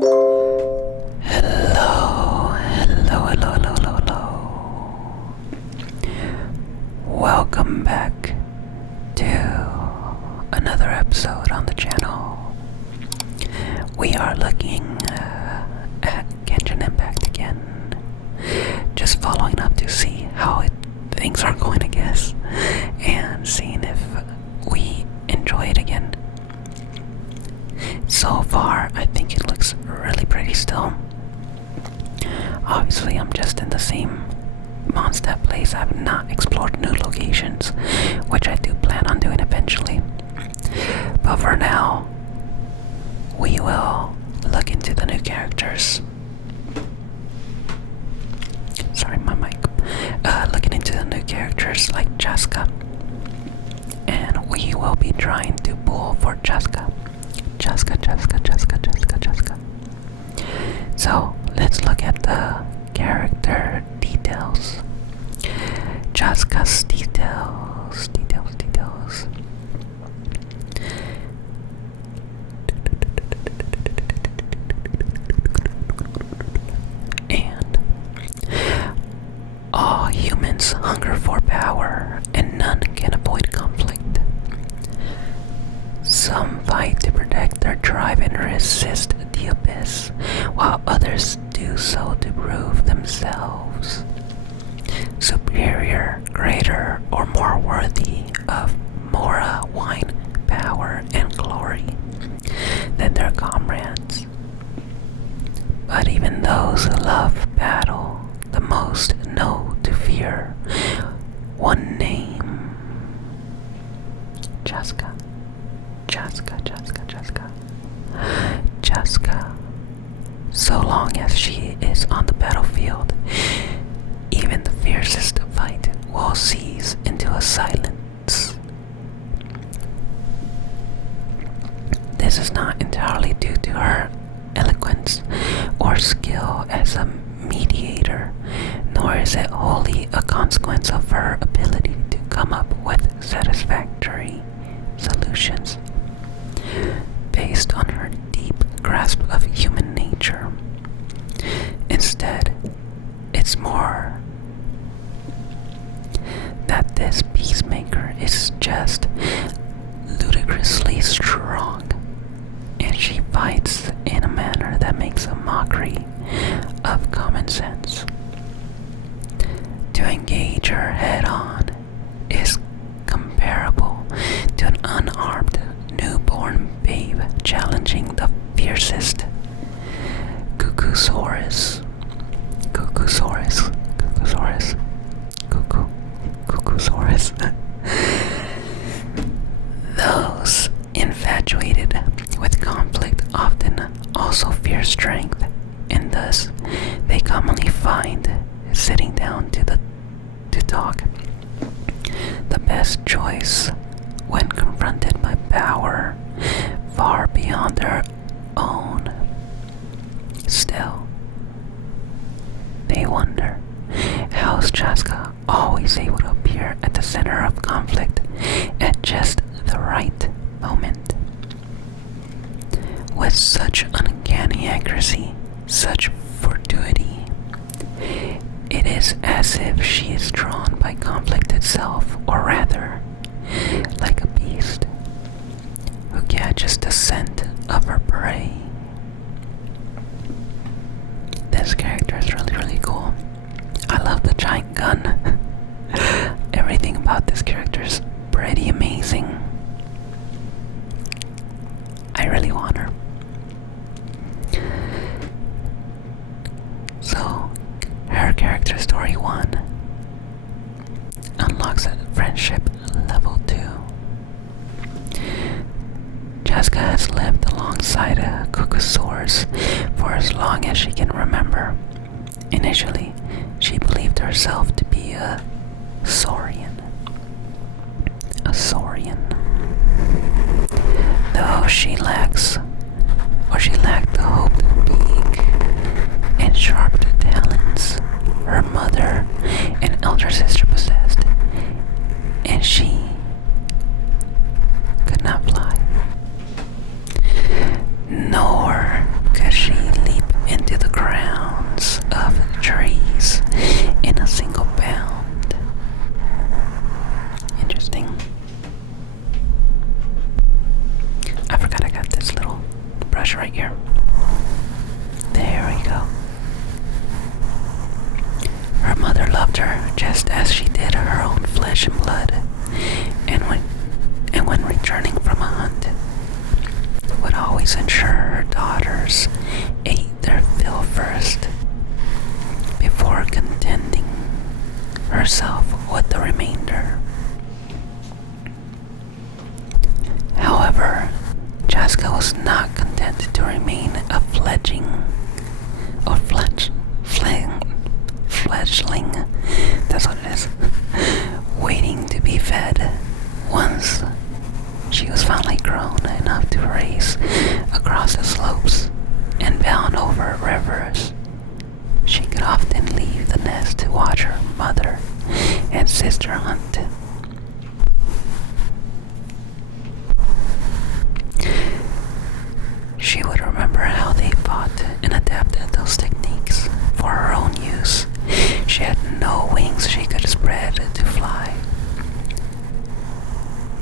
Hello, hello, hello, hello, hello, hello. Welcome back to another episode on the channel. We are looking at Genshin Impact again. Just following up to see how things are going, I guess, and seeing if we enjoy it again. So far, I think it looks really pretty still. Obviously, I'm just in the same Mondstadt place. I've not explored new locations, which I do plan on doing eventually. But for now, we will look into the new characters. Sorry, my mic. Looking into the new characters like Chasca. And we will be trying to pull for Chasca. Chasca. So, let's look at the character details. Chasca's details. And all humans hunger for power, and none can avoid conflict. Some fight to protect their tribe and resist the abyss, while others do so to prove themselves superior, greater, or more worthy of Mora wine, power, and glory than their comrades. But even those who love battle the most know to fear one name: Chasca. Chasca. So long as she is on the battlefield, even the fiercest fight will cease into a silence. This is not entirely due to her eloquence or skill as a mediator, nor is it wholly a consequence of her ability to come up with satisfactory solutions based on her deep grasp of human nature. Instead, it's more that this peacemaker is just ludicrously strong, and she fights in a manner that makes a mockery of common sense. To engage her head-on is comparable to an unarmed newborn babe challenging the fiercest Cuckoosaurus. Those infatuated with conflict often also fear strength, and thus they commonly find sitting down to talk the best choice when confronted by power far beyond their own. Still, they wonder, how's Chasca always able to appear at the center of conflict at just the right moment? With such uncanny accuracy, such fortuity, it is as if she is drawn by conflict itself, or rather, like a beast who catches the scent of her prey. This character is really cool. I love the giant gun. Everything about this character is pretty amazing. I really want her. So, her character story 1 unlocks at friendship level 2. Chasca has lived alongside a Cuckoosaurus for as long as she can remember. Initially, she believed herself to be a Saurian. Though she lacked the hoped beak and sharp talons her mother and elder sister possessed, and she could not fly. Nor could she just as she did her own flesh and blood, and when returning from a hunt, would always ensure her daughters ate their fill first, before contenting herself with the remainder. However, Chasca was not content to remain a fledgling, that's what it is, waiting to be fed. Once she was finally grown enough to race across the slopes and bound over rivers, she could often leave the nest to watch her mother and sister hunt. She would remember how they fought and adapted those techniques for her own use. She had no wings she could spread to fly,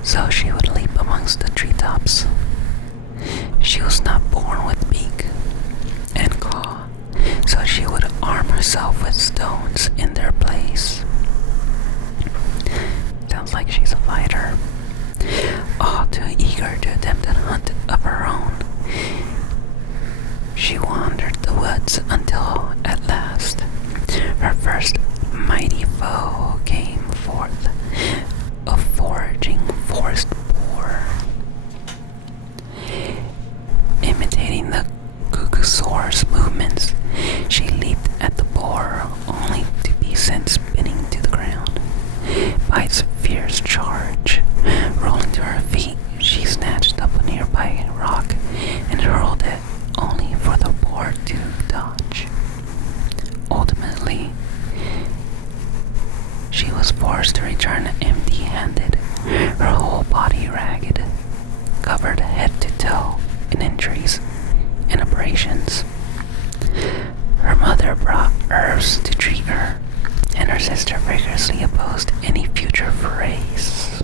so she would leap amongst the treetops. She was not born with beak and claw, so she would arm herself with stones in their place. Sounds like she's a fighter, all too eager to attempt a hunt of her own. She wandered the woods until, at last, her first mighty foe came forth, a foraging forest boar. Imitating the Gugusaur's movements, she leaped at the boar, only to be sent spinning to the ground by its fierce charge. Rolling to her feet, she snatched up a nearby rock and hurled it, only for the boar to dodge. Ultimately, she was forced to return empty-handed, her whole body ragged, covered head to toe in injuries and abrasions. Her mother brought herbs to treat her, and her sister vigorously opposed any future forays.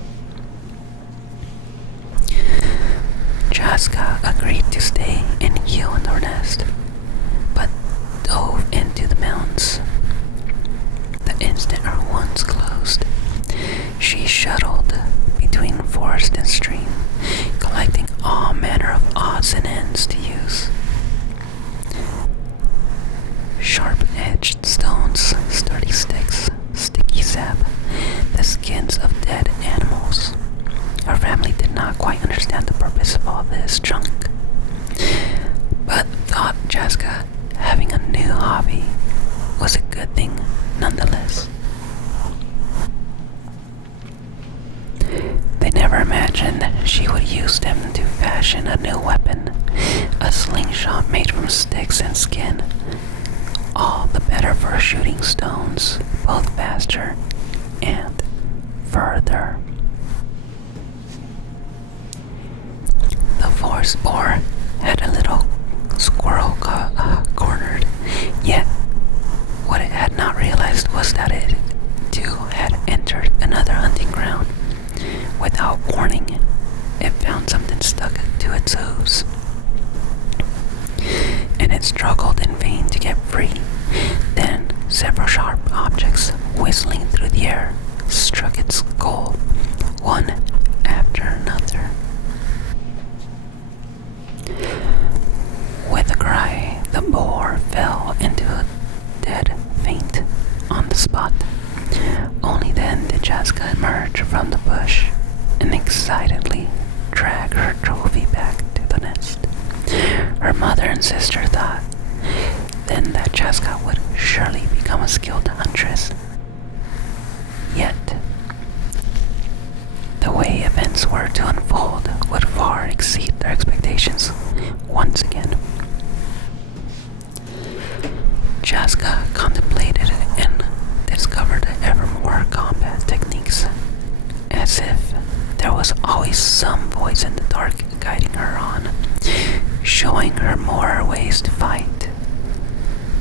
Chasca agreed to stay and heal in her nest, but dove into the mountains. The instant her wounds closed, she shuttled between forest and stream, collecting all manner of odds and ends to use. Sharp-edged stones, sturdy sticks, sticky sap, the skins of dead animals. Her family did not quite understand the purpose of all this junk, but thought Chasca having a new hobby was a good thing nonetheless. They never imagined she would use them to fashion a new weapon, a slingshot made from sticks and skin, all the better for shooting stones, both faster and further. The forest boar had a little squirrel cornered, yet what it had not realized was that it too had entered another hunting ground. Without warning, it found something stuck to its hooves, and it struggled in vain to get free. Then several sharp objects whistling through the air struck its goal, one after another. With a cry, the boar fell into a dead faint on the spot. Only then did Chasca emerge from the bush and excitedly drag her trophy back to the nest. Her mother and sister thought then that Chasca would surely become a skilled huntress. Yet, the way events were to unfold would far exceed their expectations once again. Chasca contemplated and discovered ever more combat techniques, as if there was always some voice in the dark guiding her on, showing her more ways to fight.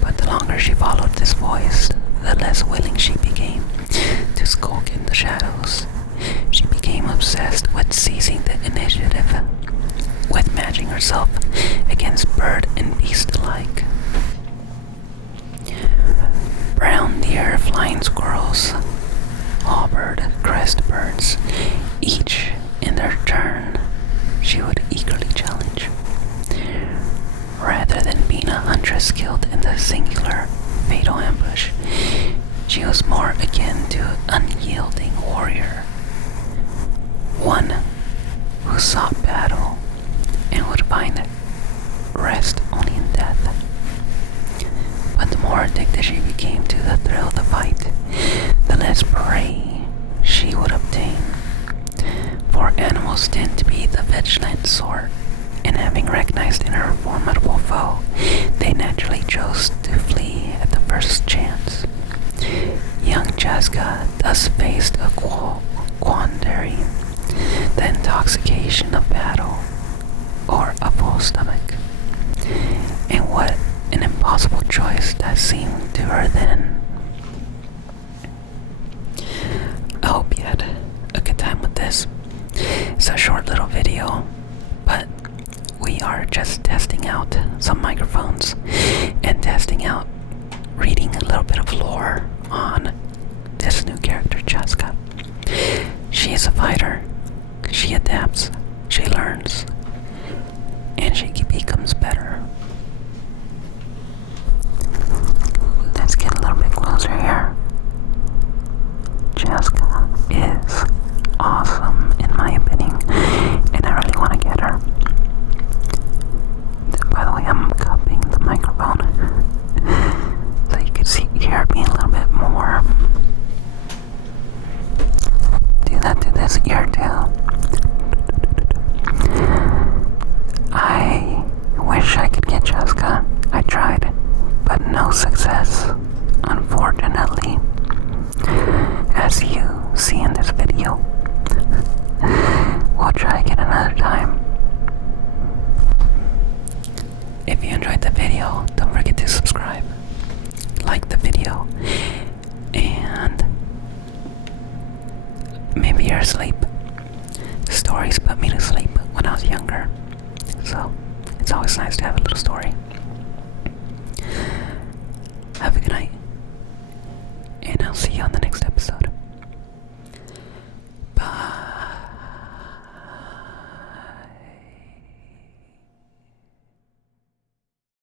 But the longer she followed this voice, the less willing she became to skulk in the shadows. She became obsessed with seizing the initiative, with matching herself against bird and beast alike. Brown deer, flying squirrels, halberd, crest birds, each in their turn she would eagerly challenge. Rather than being a huntress skilled in the singular fatal ambush, she was more akin to an unyielding warrior, one who sought battle and would find rest only in death. But the more addicted she became to the thrill of the fight, the less prey she would obtain. For animals tend to be the vigilant sort, and having recognized in her a formidable foe, they naturally chose to flee at the first chance. Young Chasca thus faced a quandary: the intoxication of battle or a full stomach. And what an impossible choice that seemed to her then. I hope you had a good time with this. It's a short little video, but we are just testing out some microphones and testing out reading a little bit of lore on this new character, Chasca. She is a fighter. She adapts, she learns, and she becomes better. Let's get a little bit closer here. Chasca is awesome in my opinion, and I really want to get her. By the way, I'm cupping the microphone so you can hear me a little bit more. Do that to this ear too. I wish I could get Chasca. I tried, but no success, unfortunately. As you see in this video, we'll try again another time. If you enjoyed the video, don't forget to subscribe, like the video, and maybe you're asleep. Stories put me to sleep when I was younger, so it's always nice to have a little story. Have a good night, and I'll see you on the next episode.